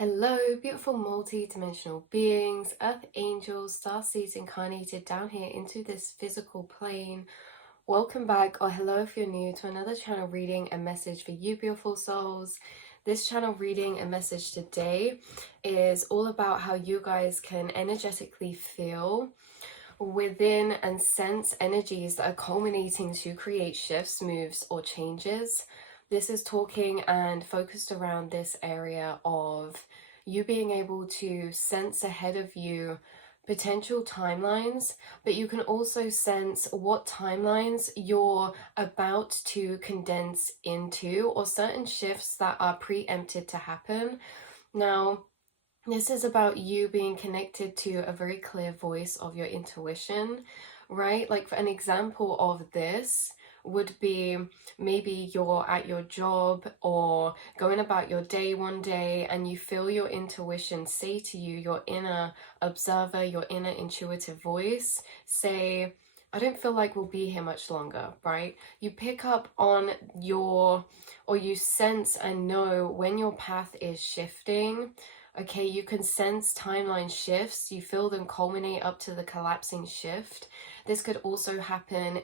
Hello, beautiful multi-dimensional beings, earth angels, starseeds incarnated down here into this physical plane. Welcome back, or hello if you're new, to another channel reading and message for you, beautiful souls. This channel reading and message today is all about how you guys can energetically feel within and sense energies that are culminating to create shifts, moves, or changes. This is talking and focused around this area of you being able to sense ahead of you potential timelines, but you can also sense what timelines you're about to condense into, or certain shifts that are preempted to happen. Now, this is about you being connected to a very clear voice of your intuition, right? Like, for an example of this would be maybe you're at your job or going about your day one day and you feel your intuition say to you, your inner observer, your inner intuitive voice say, I don't feel like we'll be here much longer, right? You pick up on or you sense and know when your path is shifting. Okay, you can sense timeline shifts. You feel them culminate up to the collapsing shift. This could also happen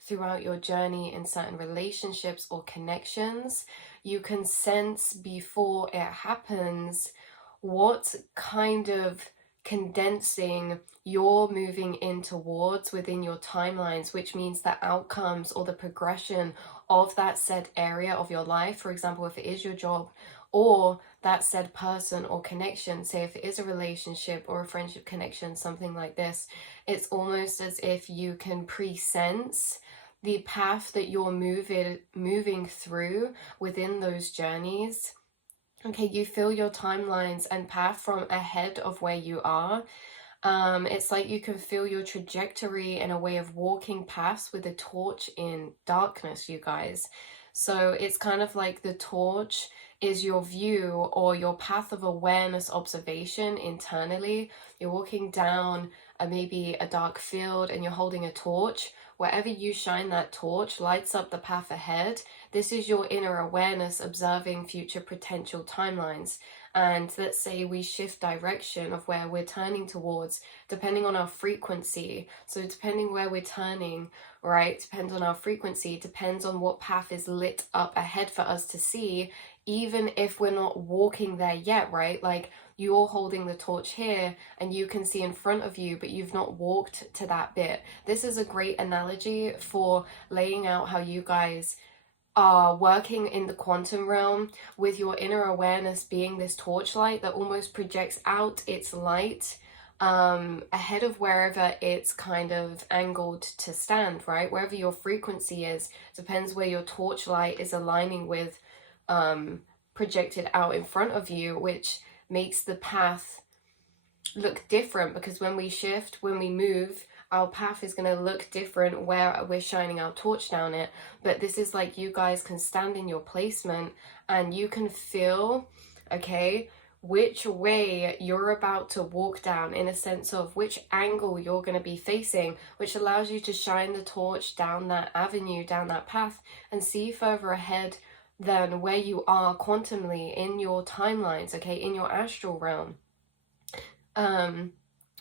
throughout your journey in certain relationships or connections. You can sense before it happens what kind of condensing you're moving in towards within your timelines, which means the outcomes or the progression of that said area of your life. For example, if it is your job or that said person or connection, say if it is a relationship or a friendship connection, something like this, it's almost as if you can pre-sense the path that you're moving through within those journeys. Okay, you feel your timelines and path from ahead of where you are. It's like you can feel your trajectory and a way of walking paths with a torch in darkness, you guys. So it's kind of like the torch is your view or your path of awareness observation internally. You're walking down maybe a dark field and you're holding a torch. Wherever you shine that torch lights up the path ahead. This is your inner awareness observing future potential timelines. And let's say we shift direction of where we're turning towards, depending on our frequency. So depending where we're turning, right, depends on our frequency, depends on what path is lit up ahead for us to see, even if we're not walking there yet, right? Like, you're holding the torch here and you can see in front of you, but you've not walked to that bit. This is a great analogy for laying out how you guys are working in the quantum realm with your inner awareness being this torchlight that almost projects out its light ahead of wherever it's kind of angled to stand, right? Wherever your frequency is, depends where your torchlight is aligning with projected out in front of you, which makes the path look different, because when we shift, when we move, our path is going to look different where we're shining our torch down it. But this is like you guys can stand in your placement and you can feel, okay, which way you're about to walk down, in a sense of which angle you're going to be facing, which allows you to shine the torch down that avenue, down that path, and see further ahead than where you are quantumly in your timelines, okay, in your astral realm.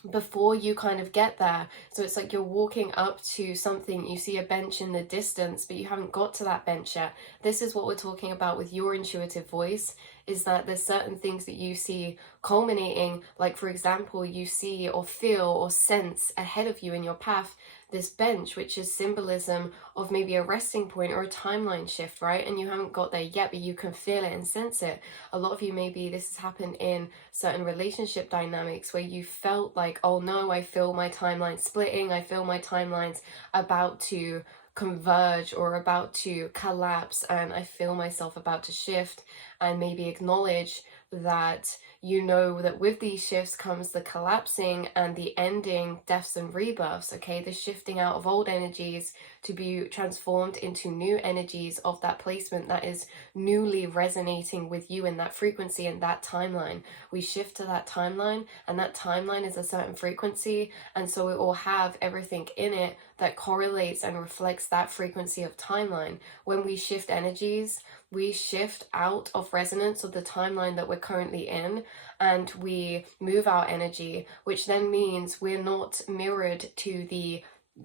Before you kind of get there. So it's like you're walking up to something, you see a bench in the distance, but you haven't got to that bench yet. This is what we're talking about with your intuitive voice, is that there's certain things that you see culminating, like for example, you see or feel or sense ahead of you in your path this bench, which is symbolism of maybe a resting point or a timeline shift, right? And you haven't got there yet, but you can feel it and sense it. A lot of you, maybe this has happened in certain relationship dynamics where you felt like, oh no, I feel my timeline splitting, I feel my timelines about to converge or about to collapse, and I feel myself about to shift, and maybe acknowledge that you know that with these shifts comes the collapsing and the ending, deaths and rebirths, okay? The shifting out of old energies to be transformed into new energies of that placement that is newly resonating with you in that frequency and that timeline. We shift to that timeline, and that timeline is a certain frequency, and so it will have everything in it that correlates and reflects that frequency of timeline. When we shift energies, we shift out of resonance of the timeline that we're currently in, and we move our energy, which then means we're not mirrored to the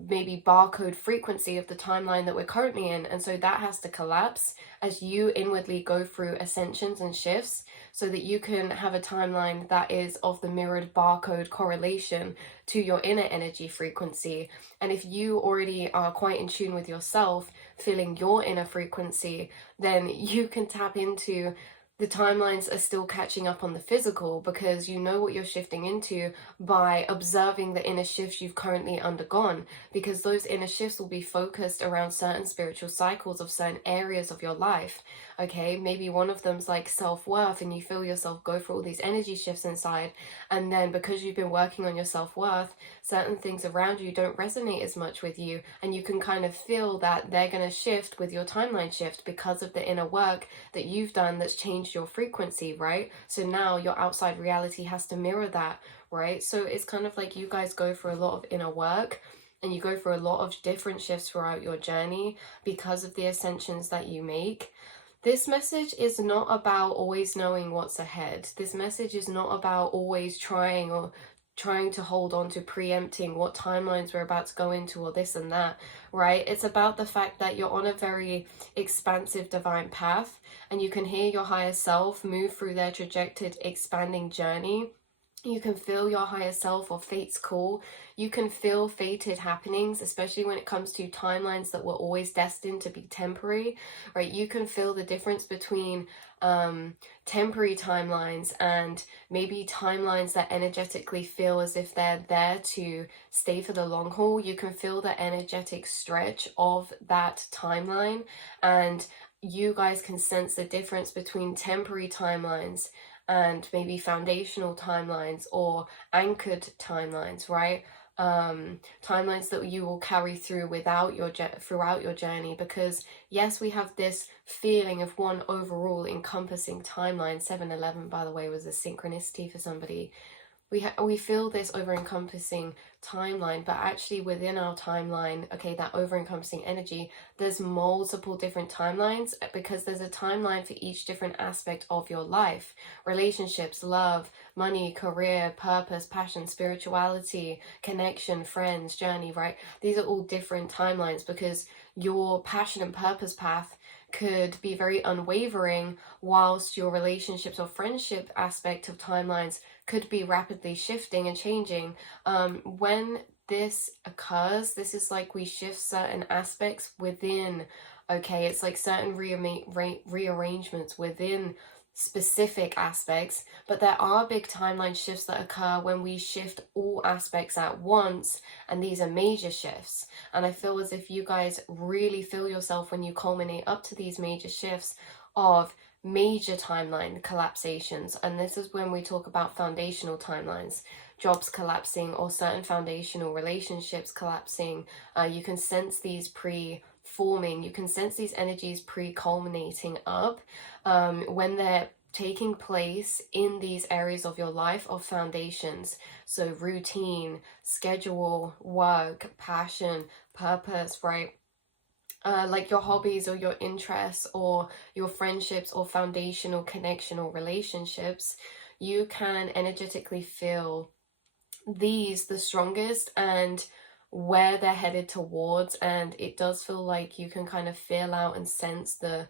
maybe barcode frequency of the timeline that we're currently in. And so that has to collapse as you inwardly go through ascensions and shifts, so that you can have a timeline that is of the mirrored barcode correlation to your inner energy frequency. And if you already are quite in tune with yourself, feeling your inner frequency, then you can tap into the timelines are still catching up on the physical, because you know what you're shifting into by observing the inner shifts you've currently undergone, because those inner shifts will be focused around certain spiritual cycles of certain areas of your life. Okay, maybe one of them's like self-worth, and you feel yourself go through all these energy shifts inside, and then because you've been working on your self-worth, certain things around you don't resonate as much with you, and you can kind of feel that they're going to shift with your timeline shift because of the inner work that you've done that's changed your frequency, right? So now your outside reality has to mirror that, right? So it's kind of like you guys go through a lot of inner work, and you go through a lot of different shifts throughout your journey because of the ascensions that you make. This message is not about always knowing what's ahead. This message is not about always trying to hold on to preempting what timelines we're about to go into or this and that, right? It's about the fact that you're on a very expansive divine path, and you can hear your higher self move through their trajected expanding journey. You can feel your higher self or fate's call. You can feel fated happenings, especially when it comes to timelines that were always destined to be temporary, right? You can feel the difference between temporary timelines and maybe timelines that energetically feel as if they're there to stay for the long haul. You can feel the energetic stretch of that timeline, and you guys can sense the difference between temporary timelines and maybe foundational timelines or anchored timelines, right? Timelines that you will carry through throughout your journey, because yes, we have this feeling of one overall encompassing timeline. 7-11, by the way, was a synchronicity for somebody. We feel this over-encompassing timeline, but actually within our timeline, okay, that over-encompassing energy, there's multiple different timelines, because there's a timeline for each different aspect of your life: relationships, love, money, career, purpose, passion, spirituality, connection, friends, journey, right? These are all different timelines, because your passion and purpose path could be very unwavering, whilst your relationships or friendship aspect of timelines could be rapidly shifting and changing. When this occurs, this is like we shift certain aspects within, okay, it's like certain rearrangements within specific aspects, but there are big timeline shifts that occur when we shift all aspects at once, and these are major shifts. And I feel as if you guys really feel yourself when you culminate up to these major shifts of major timeline collapsations. And this is when we talk about foundational timelines, jobs collapsing or certain foundational relationships collapsing. You can sense these pre-forming, you can sense these energies pre-culminating up when they're taking place in these areas of your life of foundations. So routine, schedule, work, passion, purpose, right? Like your hobbies or your interests or your friendships or foundational connection or relationships, you can energetically feel these the strongest and where they're headed towards. And it does feel like you can kind of feel out and sense the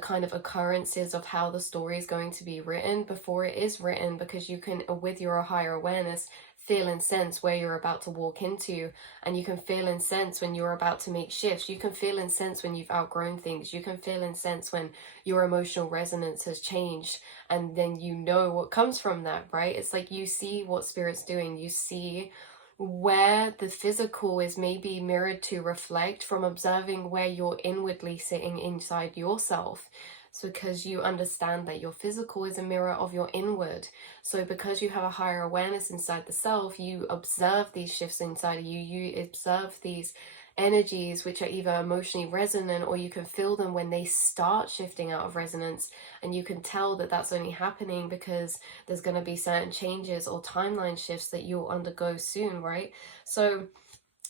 kind of occurrences of how the story is going to be written before it is written, because you can, with your higher awareness, feel and sense where you're about to walk into, and you can feel and sense when you're about to make shifts. You can feel and sense when you've outgrown things. You can feel and sense when your emotional resonance has changed, and then you know what comes from that, right? It's like you see what spirit's doing. You see where the physical is maybe mirrored to reflect from observing where you're inwardly sitting inside yourself. So because you understand that your physical is a mirror of your inward. So because you have a higher awareness inside the self, you observe these shifts inside of you. You observe these energies which are either emotionally resonant, or you can feel them when they start shifting out of resonance, and you can tell that that's only happening because there's going to be certain changes or timeline shifts that you'll undergo soon, right? So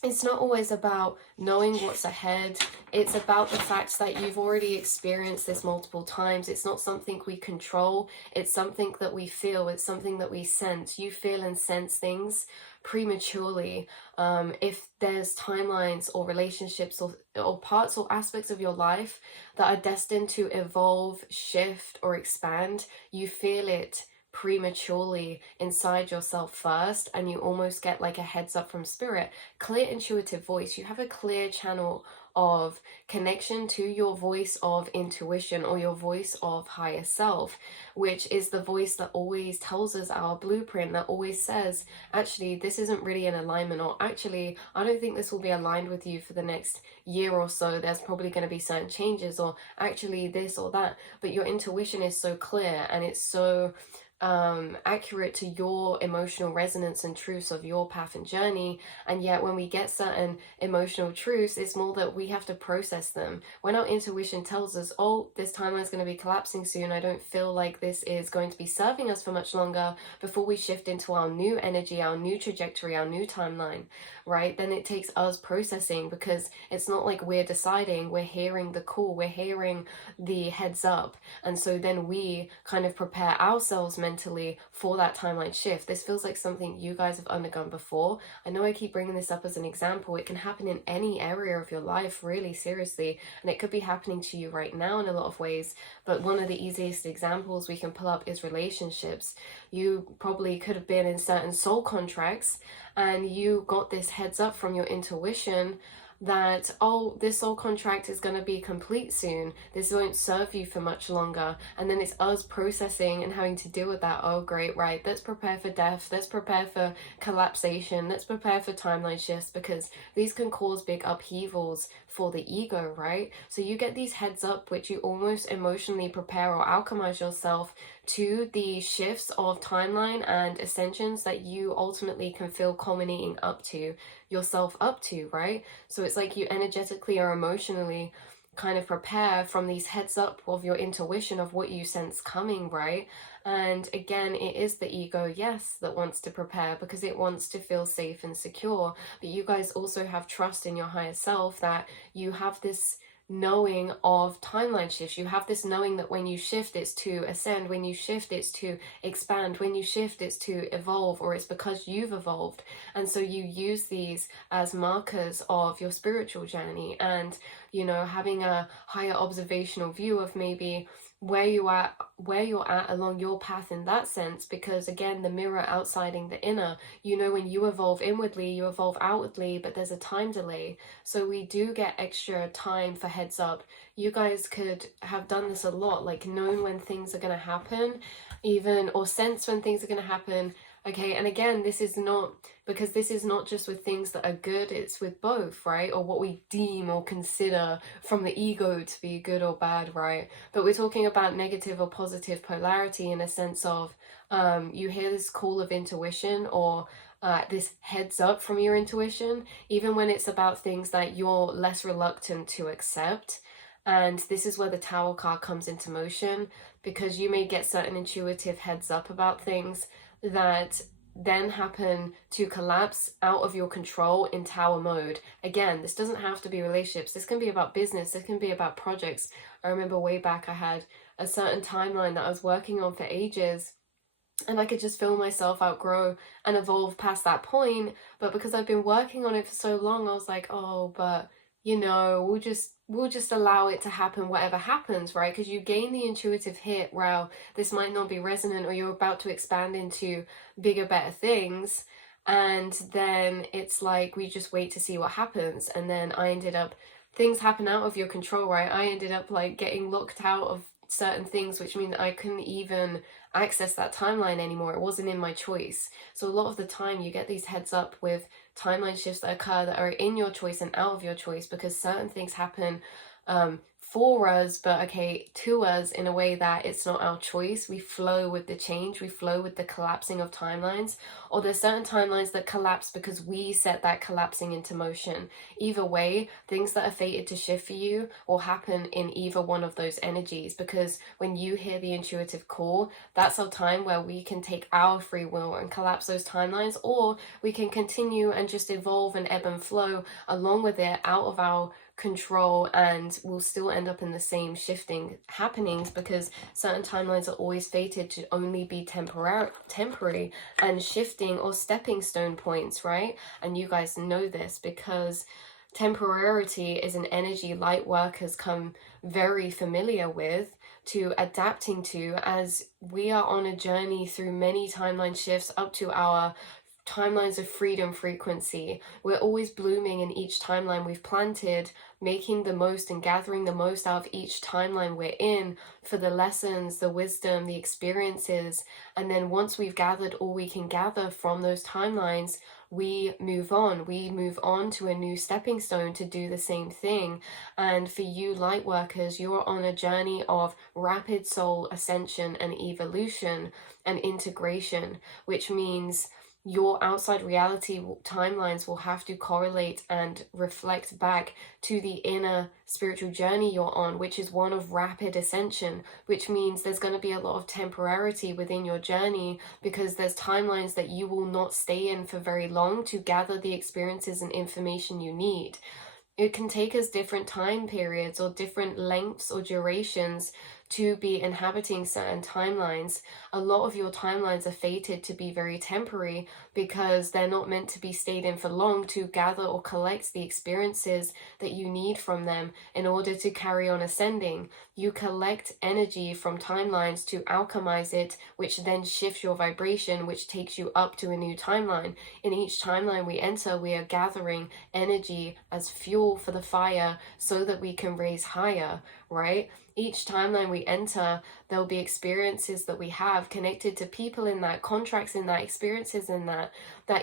it's not always about knowing what's ahead. It's about the fact that you've already experienced this multiple times. It's not something we control. It's something that we feel. It's something that we sense. You feel and sense things prematurely. If there's timelines or relationships or parts or aspects of your life that are destined to evolve, shift, or expand, you feel it prematurely inside yourself first, and you almost get like a heads up from spirit. Clear intuitive voice. You have a clear channel of connection to your voice of intuition, or your voice of higher self, which is the voice that always tells us our blueprint, that always says, actually, this isn't really in alignment, or actually, I don't think this will be aligned with you for the next year or so. There's probably going to be certain changes, or actually this or that. But your intuition is so clear, and it's so accurate to your emotional resonance and truths of your path and journey. And yet when we get certain emotional truths, it's more that we have to process them. When our intuition tells us, oh, this timeline is going to be collapsing soon, I don't feel like this is going to be serving us for much longer, before we shift into our new energy, our new trajectory, our new timeline, right? Then it takes us processing, because it's not like we're deciding, we're hearing the call, we're hearing the heads up. And so then we kind of prepare ourselves mentally for that timeline shift. This feels like something you guys have undergone before. I know I keep bringing this up as an example. It can happen in any area of your life, really seriously, and it could be happening to you right now in a lot of ways. But one of the easiest examples we can pull up is relationships. You probably could have been in certain soul contracts, and you got this heads up from your intuition that, oh, this soul contract is going to be complete soon, this won't serve you for much longer. And then it's us processing and having to deal with that. Oh great, right, let's prepare for death, let's prepare for collapsation, let's prepare for timeline shifts, because these can cause big upheavals for the ego, right? So you get these heads up which you almost emotionally prepare or alchemize yourself to the shifts of timeline and ascensions that you ultimately can feel culminating up to yourself up to, right? So it's like you energetically or emotionally kind of prepare from these heads up of your intuition of what you sense coming, right? And again, it is the ego, yes, that wants to prepare because it wants to feel safe and secure. But you guys also have trust in your higher self, that you have this knowing of timeline shifts. You have this knowing that when you shift, it's to ascend. When you shift, it's to expand. When you shift, it's to evolve, or it's because you've evolved. And so you use these as markers of your spiritual journey, and, you know, having a higher observational view of maybe where you're at along your path in that sense. Because again, the mirror outsiding the inner, you know, when you evolve inwardly, you evolve outwardly, but there's a time delay. So we do get extra time for heads up. You guys could have done this a lot, like known when things are going to happen, even, or sense when things are going to happen. Okay, and again, this is not just with things that are good, it's with both, right? Or what we deem or consider from the ego to be good or bad, right? But we're talking about negative or positive polarity in a sense of you hear this call of intuition, or this heads up from your intuition, even when it's about things that you're less reluctant to accept. And this is where the Tower card comes into motion, because you may get certain intuitive heads up about things that then happen to collapse out of your control in Tower mode. Again, this doesn't have to be relationships. This can be about business. This can be about projects. I remember way back I had a certain timeline that I was working on for ages, and I could just feel myself outgrow and evolve past that point. But because I've been working on it for so long, I was like, oh, but you know, we'll just allow it to happen, whatever happens, right? Because you gain the intuitive hit, wow, this might not be resonant, or you're about to expand into bigger, better things. And then it's like, we just wait to see what happens. And then things happen out of your control, right? I ended up like getting locked out of certain things, which means I couldn't even access that timeline anymore. It wasn't in my choice. So a lot of the time you get these heads up with timeline shifts that occur that are in your choice and out of your choice, because certain things happen for us, but okay, to us in a way that it's not our choice. We flow with the change, we flow with the collapsing of timelines, or there's certain timelines that collapse because we set that collapsing into motion. Either way, things that are fated to shift for you will happen in either one of those energies, because when you hear the intuitive call, that's our time where we can take our free will and collapse those timelines, or we can continue and just evolve and ebb and flow along with it out of our control, and we'll still end up in the same shifting happenings, because certain timelines are always fated to only be temporary and shifting or stepping stone points, right? And you guys know this because temporarity is an energy light workers come very familiar with, to adapting to, as we are on a journey through many timeline shifts up to our timelines of freedom frequency. We're always blooming in each timeline we've planted, making the most and gathering the most out of each timeline we're in for the lessons, the wisdom, the experiences. And then once we've gathered all we can gather from those timelines, we move on. We move on to a new stepping stone to do the same thing. And for you light workers, you're on a journey of rapid soul ascension and evolution and integration, which means your outside reality timelines will have to correlate and reflect back to the inner spiritual journey you're on, which is one of rapid ascension, which means there's going to be a lot of temporarity within your journey, because there's timelines that you will not stay in for very long to gather the experiences and information you need. It can take us different time periods or different lengths or durations to be inhabiting certain timelines. A lot of your timelines are fated to be very temporary because they're not meant to be stayed in for long to gather or collect the experiences that you need from them in order to carry on ascending. You collect energy from timelines to alchemize it, which then shifts your vibration, which takes you up to a new timeline. In each timeline we enter, we are gathering energy as fuel for the fire so that we can raise higher, right? Each timeline we enter, there'll be experiences that we have connected to people in that, contracts in that, experiences in that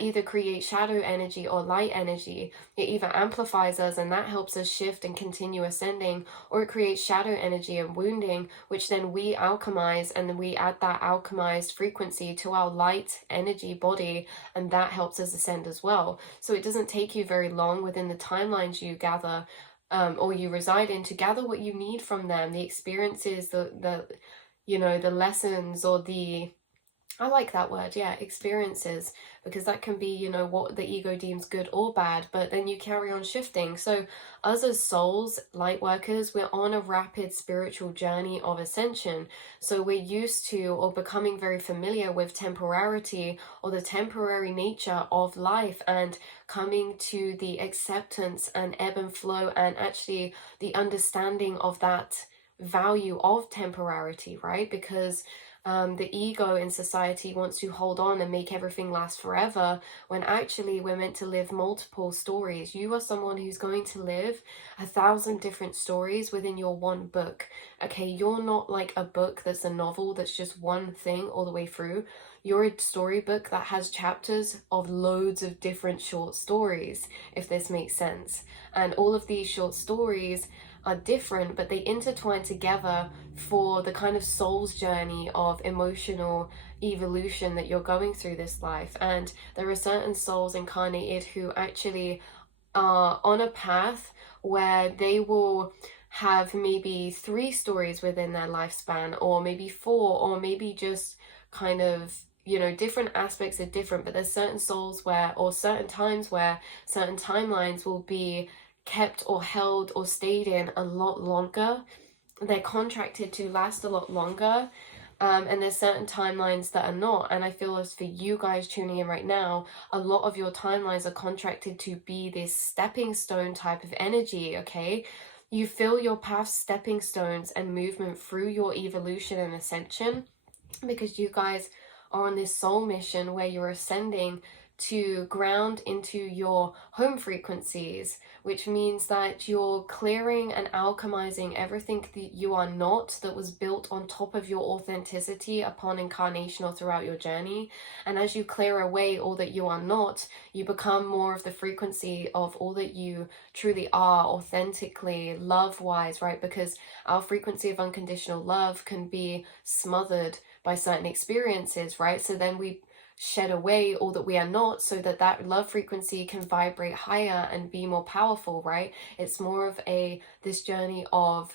either create shadow energy or light energy. It either amplifies us and that helps us shift and continue ascending, or it creates shadow energy and wounding, which then we alchemize, and then we add that alchemized frequency to our light energy body, and that helps us ascend as well. So it doesn't take you very long within the timelines you gather or you reside in to gather what you need from them, the experiences, the the lessons, or the, I like that word, yeah, experiences, because that can be, what the ego deems good or bad, but then you carry on shifting. So us as souls, light workers, we're on a rapid spiritual journey of ascension. So we're used to or becoming very familiar with temporarity or the temporary nature of life, and coming to the acceptance and ebb and flow, and actually the understanding of that value of temporarity, right? Because the ego in society wants to hold on and make everything last forever, when actually we're meant to live multiple stories. You are someone who's going to live 1,000 different stories within your one book. Okay, you're not like a book that's a novel that's just one thing all the way through. You're a storybook that has chapters of loads of different short stories, if this makes sense. And all of these short stories are different, but they intertwine together for the kind of soul's journey of emotional evolution that you're going through this life. And there are certain souls incarnated who actually are on a path where they will have maybe 3 stories within their lifespan, or maybe 4, or maybe just kind of, different aspects are different, but there's certain souls where, or certain times where, certain timelines will be kept or held or stayed in a lot longer. They're contracted to last a lot longer, and there's certain timelines that are not. And I feel as for you guys tuning in right now, a lot of your timelines are contracted to be this stepping stone type of energy. Okay, you feel your past stepping stones and movement through your evolution and ascension, because you guys are on this soul mission where you're ascending to ground into your home frequencies, which means that you're clearing and alchemizing everything that you are not, that was built on top of your authenticity upon incarnation or throughout your journey. And as you clear away all that you are not, you become more of the frequency of all that you truly are authentically, love-wise, right? Because our frequency of unconditional love can be smothered by certain experiences, right? So then we shed away all that we are not, so that that love frequency can vibrate higher and be more powerful, right? It's more of this journey of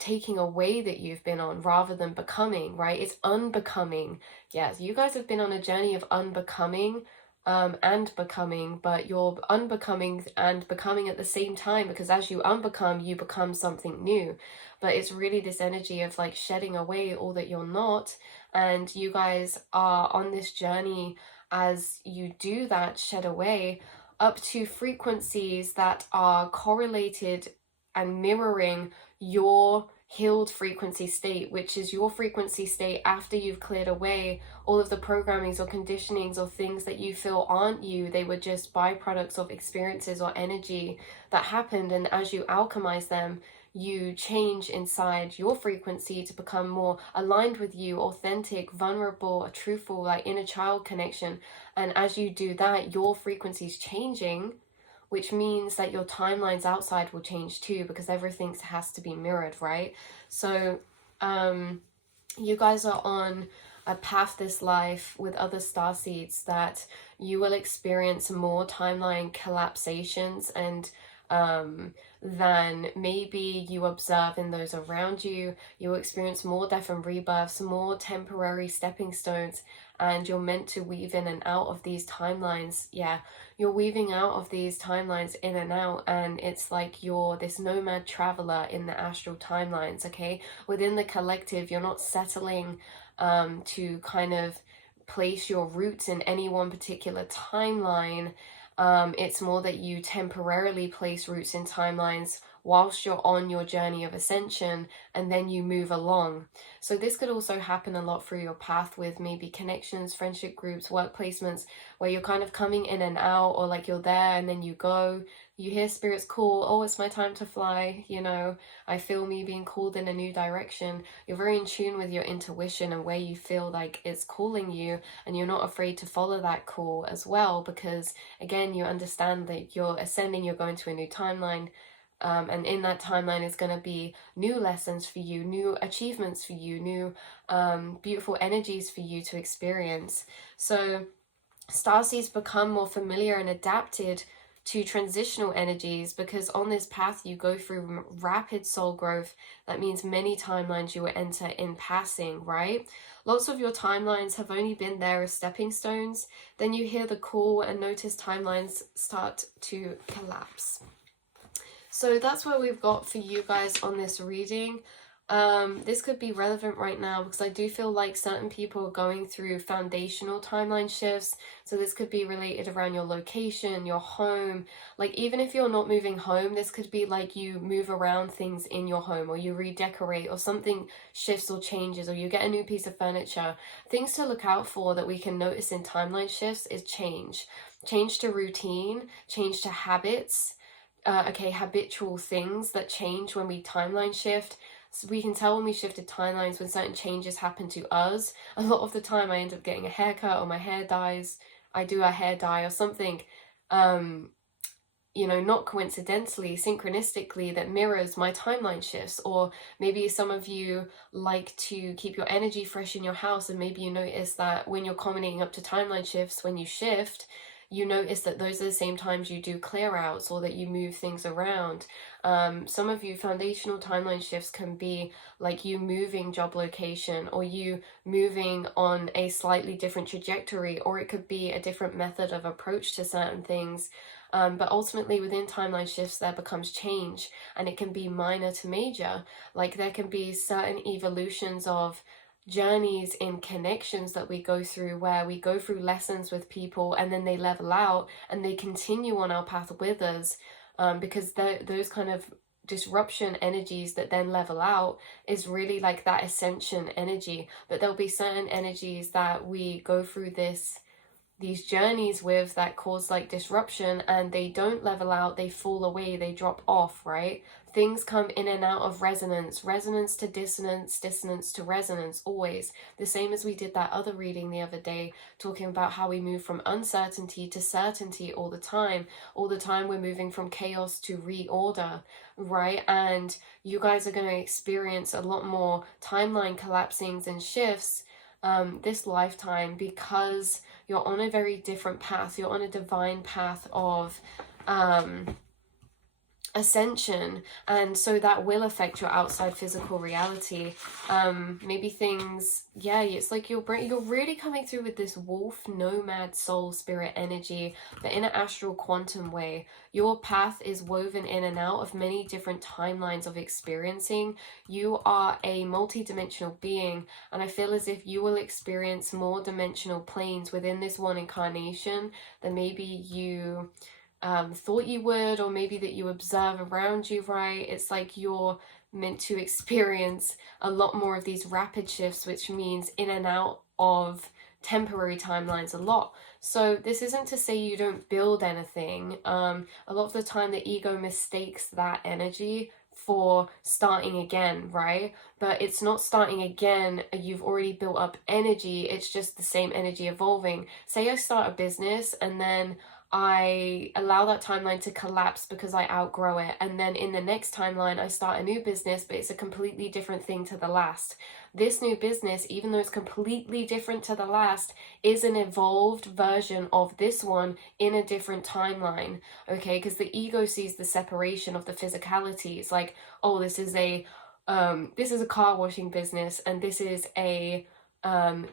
taking away that you've been on rather than becoming, right? It's unbecoming. Yes, you guys have been on a journey of unbecoming and becoming, but you're unbecoming and becoming at the same time, because as you unbecome, you become something new. But it's really this energy of like shedding away all that you're not, and you guys are on this journey as you do that, shed away, up to frequencies that are correlated and mirroring your healed frequency state, which is your frequency state after you've cleared away all of the programmings or conditionings or things that you feel aren't you. They were just byproducts of experiences or energy that happened, and as you alchemize them, you change inside your frequency to become more aligned with you, authentic, vulnerable, a truthful, like inner child connection. And as you do that, your frequency is changing, which means that your timelines outside will change too, because everything has to be mirrored, right? So you guys are on a path this life with other starseeds that you will experience more timeline collapsations and than maybe you observe in those around you. You'll experience more death and rebirths, more temporary stepping stones, and you're meant to weave in and out of these timelines. Yeah, you're weaving out of these timelines in and out, and it's like you're this nomad traveler in the astral timelines, okay? Within the collective, you're not settling to kind of place your roots in any one particular timeline. It's more that you temporarily place roots in timelines whilst you're on your journey of ascension, and then you move along. So this could also happen a lot through your path with maybe connections, friendship groups, work placements, where you're kind of coming in and out, or like you're there and then you go, you hear spirits call, oh, it's my time to fly, you know, I feel me being called in a new direction. You're very in tune with your intuition and where you feel like it's calling you, and you're not afraid to follow that call as well, because again, you understand that you're ascending, you're going to a new timeline. And in that timeline is going to be new lessons for you, new achievements for you, new beautiful energies for you to experience. So starseeds become more familiar and adapted to transitional energies, because on this path you go through rapid soul growth. That means many timelines you will enter in passing, right? Lots of your timelines have only been there as stepping stones. Then you hear the call and notice timelines start to collapse. So that's what we've got for you guys on this reading. This could be relevant right now because I do feel like certain people are going through foundational timeline shifts. So this could be related around your location, your home. Like even if you're not moving home, this could be like you move around things in your home, or you redecorate, or something shifts or changes, or you get a new piece of furniture. Things to look out for that we can notice in timeline shifts is change. Change to routine, change to habits. Habitual things that change when we timeline shift. So we can tell when we shifted timelines when certain changes happen to us. A lot of the time I end up getting a haircut, or my hair dyes. I do a hair dye or something, you know, not coincidentally, synchronistically, that mirrors my timeline shifts. Or maybe some of you like to keep your energy fresh in your house, and maybe you notice that when you're culminating up to timeline shifts, when you shift, you notice that those are the same times you do clear outs, or that you move things around. Some of you, foundational timeline shifts can be like you moving job location, or you moving on a slightly different trajectory, or it could be a different method of approach to certain things. But ultimately within timeline shifts there becomes change, and it can be minor to major. Like there can be certain evolutions of journeys in connections that we go through, where we go through lessons with people and then they level out and they continue on our path with us, because those kind of disruption energies that then level out is really like that ascension energy. But there'll be certain energies that we go through these journeys with that cause like disruption, and they don't level out, they fall away, they drop off, right? Things come in and out of resonance, resonance to dissonance, dissonance to resonance, always. The same as we did that other reading the other day, talking about how we move from uncertainty to certainty all the time. All the time we're moving from chaos to reorder, right? And you guys are going to experience a lot more timeline collapsings and shifts this lifetime, because you're on a very different path. You're on a divine path of ascension, and so that will affect your outside physical reality. Maybe things, yeah, it's like you're really coming through with this wolf nomad soul spirit energy, but in an astral quantum way. Your path is woven in and out of many different timelines of experiencing. You are a multi-dimensional being, and I feel as if you will experience more dimensional planes within this one incarnation than maybe you thought you would, or maybe that you observe around you, right? It's like you're meant to experience a lot more of these rapid shifts, which means in and out of temporary timelines a lot. So this isn't to say you don't build anything. A lot of the time the ego mistakes that energy for starting again, right? But it's not starting again. You've already built up energy. It's just the same energy evolving. Say I start a business and then I allow that timeline to collapse because I outgrow it, and then in the next timeline I start a new business, but it's a completely different thing to the last. This new business, even though it's completely different to the last, is an evolved version of this one in a different timeline, okay? Because the ego sees the separation of the physicalities, like, oh, this is a car washing business, and this is a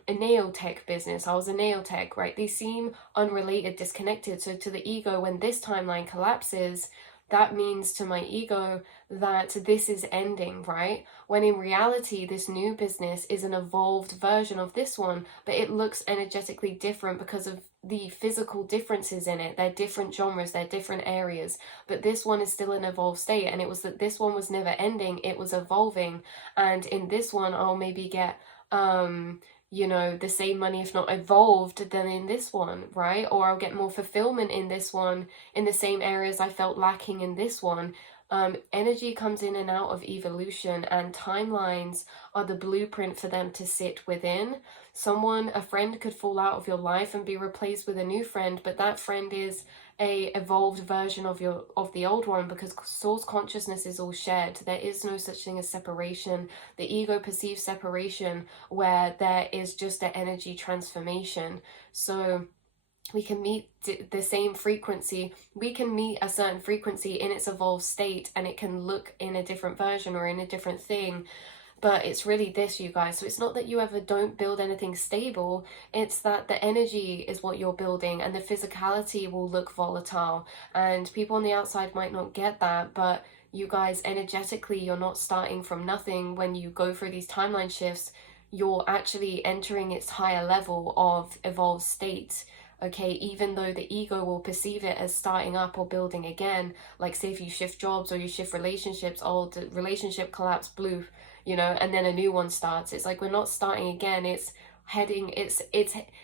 nail tech business. I was a nail tech, right? They seem unrelated, disconnected. So to the ego, when this timeline collapses, that means to my ego that this is ending, right? When in reality, this new business is an evolved version of this one, but it looks energetically different because of the physical differences in it. They're different genres, they're different areas, but this one is still an evolved state. And it was that this one was never ending, it was evolving. And in this one, I'll maybe get you know, the same money, if not evolved, than in this one, right? Or I'll get more fulfillment in this one in the same areas I felt lacking in this one. Energy comes in and out of evolution, and timelines are the blueprint for them to sit within. A friend could fall out of your life and be replaced with a new friend, but that friend is a evolved version of the old one, because source consciousness is all shared. There is no such thing as separation. The ego perceives separation where there is just an energy transformation. So we can meet the same frequency, we can meet a certain frequency in its evolved state, and it can look in a different version or in a different thing. But it's really this, you guys. So it's not that you ever don't build anything stable. It's that the energy is what you're building, and the physicality will look volatile. And people on the outside might not get that, but you guys, energetically, you're not starting from nothing. When you go through these timeline shifts, you're actually entering its higher level of evolved state. Okay, even though the ego will perceive it as starting up or building again, like say if you shift jobs or you shift relationships, oh, the relationship collapse, blue, you know, and then a new one starts. It's like we're not starting again. It's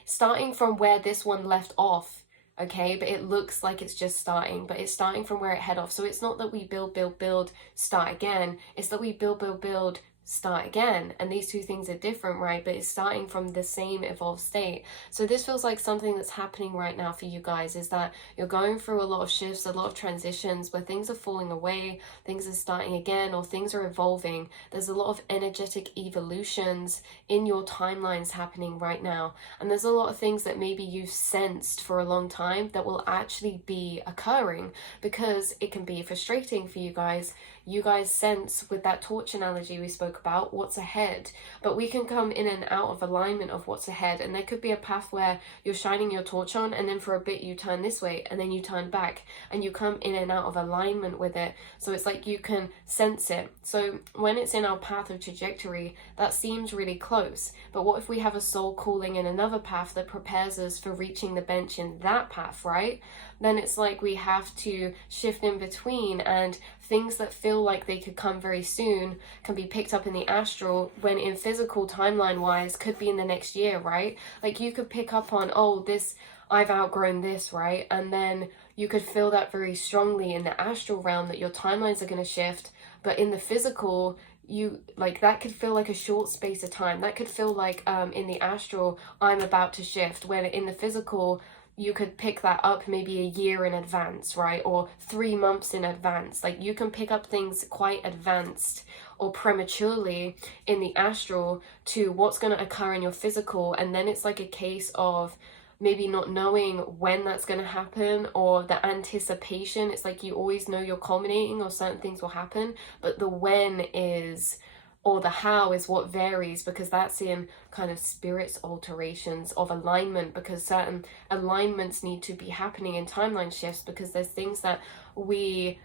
starting from where this one left off, okay? But it looks like it's just starting, but it's starting from where it head off. So it's not that we build, start again. It's that we build, start again. And these two things are different, right? But it's starting from the same evolved state. So this feels like something that's happening right now for you guys, is that you're going through a lot of shifts, a lot of transitions where things are falling away, things are starting again, or things are evolving. There's a lot of energetic evolutions in your timelines happening right now. And there's a lot of things that maybe you've sensed for a long time that will actually be occurring, because it can be frustrating for you guys. You guys sense, with that torch analogy we spoke about, what's ahead, but we can come in and out of alignment of what's ahead. And there could be a path where you're shining your torch on, and then for a bit you turn this way, and then you turn back, and you come in and out of alignment with it. So it's like you can sense it. So when it's in our path of trajectory, that seems really close. But what if we have a soul calling in another path that prepares us for reaching the bench in that path, right? Then it's like we have to shift in between and things that feel like they could come very soon can be picked up in the astral, when in physical timeline wise could be in the next year, right? Like you could pick up on, oh, this, I've outgrown this, right? And then you could feel that very strongly in the astral realm, that your timelines are going to shift. But in the physical, you like, that could feel like a short space of time. That could feel like in the astral, I'm about to shift, when in the physical you could pick that up maybe a year in advance, right? Or 3 months in advance. Like you can pick up things quite advanced or prematurely in the astral to what's going to occur in your physical. And then it's like a case of maybe not knowing when that's going to happen, or the anticipation. It's like you always know you're culminating or certain things will happen, but the when is, or the how is what varies, because that's in kind of spirit's alterations of alignment, because certain alignments need to be happening in timeline shifts, because there's things that we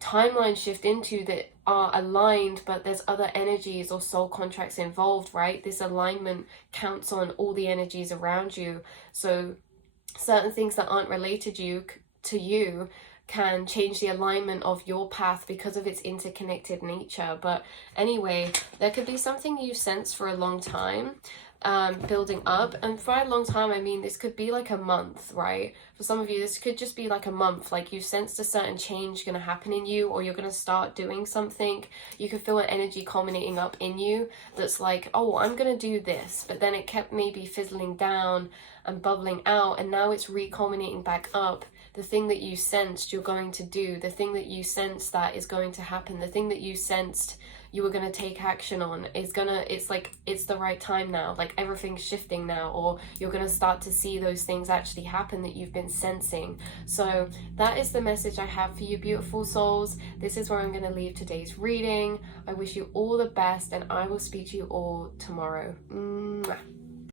timeline shift into that are aligned, but there's other energies or soul contracts involved, right? This alignment counts on all the energies around you. So certain things that aren't related to you can change the alignment of your path because of its interconnected nature. But anyway, there could be something you sense for a long time, building up. And for a long time, I mean, this could be like a month, right? For some of you, this could just be like a month. Like you sensed a certain change going to happen in you, or you're going to start doing something. You could feel an energy culminating up in you that's like, oh, I'm going to do this. But then it kept maybe fizzling down and bubbling out, and now it's re-culminating back up. The thing that you sensed you're going to do, the thing that you sensed that is going to happen, the thing that you sensed you were going to take action on is gonna, it's like, it's the right time now, like everything's shifting now, or you're going to start to see those things actually happen that you've been sensing. So that is the message I have for you, beautiful souls. This is where I'm going to leave today's reading. I wish you all the best, and I will speak to you all tomorrow. Mwah.